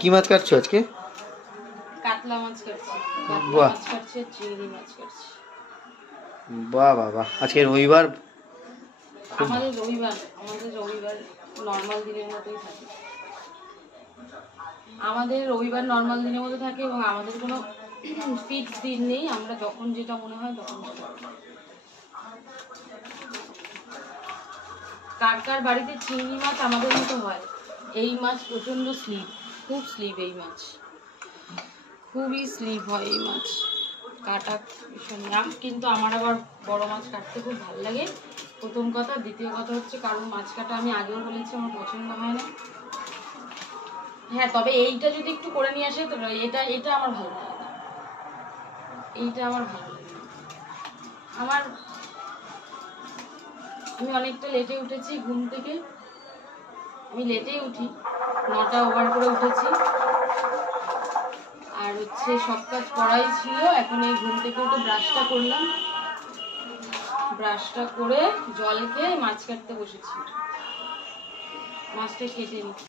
কি মাছ কাটছো আজকে? কাতলা মাছ কাটছি। কাতলা বাহ মাছ কাটছি, চিংড়ি মাছ কাটছি। বাহ বাহ বাহ, আজকে রবিবার। আমাদের রবিবার নর্মাল দিনের মতোই থাকে। আমাদের রবিবার নর্মাল দিনের মতো থাকে এবং আমাদের কোনো ফিক্স দিন নেই। আমরা যখন যেটা মনে হয় তখন সেটা। কার কার বাড়িতে চিংড়ি মাছ আমাদের মতো হয়? এই মাছ প্রচন্ড স্লিপ, খুব স্লিপ এই মাছ, খুবই স্লিপ হয় এই মাছ, কাটা ভীষণ। কিন্তু আমার আবার বড় মাছ কাটতে খুব ভালো লাগে, প্রথম কথা। দ্বিতীয় কথা হচ্ছে, কারণ মাছ কাটা আমি আগেও বলেছি আমার পছন্দ হয় না। হ্যাঁ, তবে এইটা যদি একটু করে নিয়ে আসে তো এটা এটা আমার ভালো লাগে না, এইটা আমার ভালো লাগে না। আমি অনেকটা লেটে উঠেছি ঘুম থেকে, আমি লেটেই উঠি, 9টা ওভার করে উঠেছি। আর হচ্ছে সব কাজ করাই ছিল। এখন এই ঘুম থেকে উঠে ব্রাশটা করলাম, ব্রাশটা করে জল খেয়ে মাছ কাটতে বসেছি, মাছটা কেটে নিই।